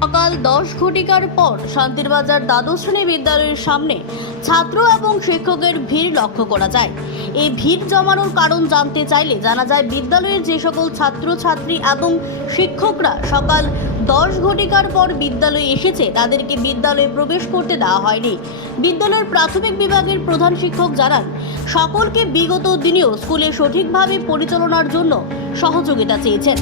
সকাল দশ ঘটিকার পর শান্তিরবাজার দ্বাদশ শ্রেণি বিদ্যালয়ের সামনে ছাত্র এবং শিক্ষকের ভিড় লক্ষ্য করা যায়। এই ভিড় জমানোর কারণ জানতে চাইলে জানা যায়, বিদ্যালয়ের যে সকল ছাত্রছাত্রী এবং শিক্ষকরা সকাল দশ ঘটিকার পর বিদ্যালয়ে এসেছে। তাদেরকে বিদ্যালয়ে প্রবেশ করতে দেওয়া হয়নি। বিদ্যালয়ের প্রাথমিক বিভাগের প্রধান শিক্ষক জানান, সকলকে বিগত দিনেও স্কুলে সঠিকভাবে পরিচালনার জন্য সহযোগিতা চেয়েছেন।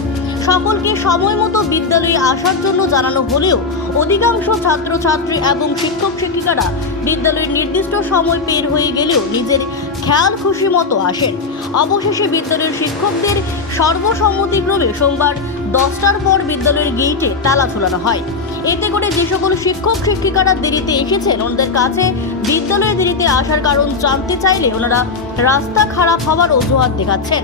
সকলকে সময় মতো বিদ্যালয়ে আসার জন্য জানানো হলেও অধিকাংশ ছাত্রছাত্রী এবং শিক্ষক শিক্ষিকারা বিদ্যালয়ের নির্দিষ্ট সময় বের হয়ে গেলেও নিজের খেয়াল খুশি মতো আসেন। অবশেষে বিদ্যালয়ের শিক্ষকদের সর্বসম্মতিক্রমে সোমবার দশটার পর বিদ্যালয়ের গেইটে তালা ঝোলানো হয়। এতে করে যে সকল শিক্ষক, শিক্ষিকারা দেরিতে এসেছেন, ওনাদের কাছে বিদ্যালয়ে দেরিতে আসার কারণ জানতে চাইলে ওনারা রাস্তা খারাপ হওয়ার অজুহাত দেখাচ্ছেন।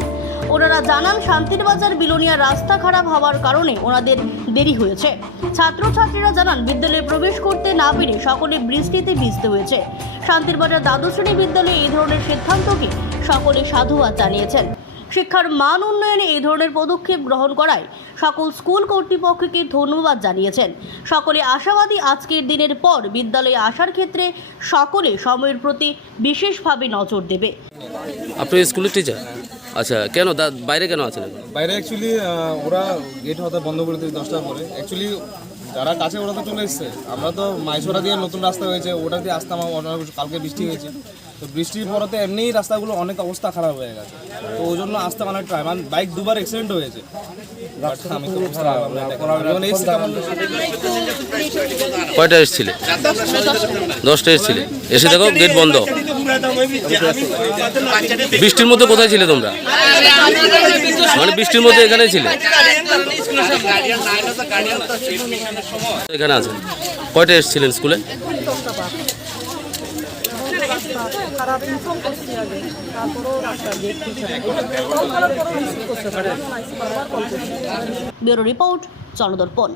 ওনারা জানান, শান্তির বাজার বিলোনিয়া রাস্তা খারাপ হওয়ার কারণে ওনাদের দেরি হয়েছে। ছাত্রছাত্রীরা জানান, বিদ্যালয়ে প্রবেশ করতে না পেরে সকলে বৃষ্টিতে ভিজতে হয়েছে। শান্তির বাজার দ্বাদশ শ্রেণি বিদ্যালয়ে এই ধরনের সিদ্ধান্তকে সকলে সাধুবাদ জানিয়েছেন। শিক্ষার মান উন্নয়নে এই ধরনের পদক্ষেপ গ্রহণ করায় সকল স্কুল কর্তৃপক্ষকে ধন্যবাদ জানিয়েছেন। সকলে আশাবাদী আজকের দিনের পর বিদ্যালয়ে আসার ক্ষেত্রে সকলে সময়ের প্রতি বিশেষভাবে নজর দেবে। আপনি স্কুলের টিচার আচ্ছা কেন বাইরে কেন আছেন? বাইরে অ্যাকচুয়ালি ওরা গেট হতে বন্ধ করে দিয়েছে দশটার পরে। অ্যাকচুয়ালি যারা কাছে ওরা তো চলে এসছে। আমরা তো মাইসোরা দিয়ে নতুন রাস্তা হয়েছে ওটা দিয়ে আসতাম কালকে বৃষ্টি হয়েছে। তো বৃষ্টির পরে তো এমনিই রাস্তাগুলো অনেক অবস্থা খারাপ হয়ে গেছে। তো ওই জন্য আসতে অনেক টাইম আর বাইক দুবার অ্যাক্সিডেন্ট হয়েছে। কয়টা এসেছিলে? দশটা এসেছিলে। এসে দেখো গেট বন্ধ। বৃষ্টির মধ্যে কোথায় ছিলে তোমরা? মানে বৃষ্টির মধ্যে এখানে ছিলে? এখানে আছেন। কয়টা এসেছিলেন স্কুলে? Bureau report, Janadarpan.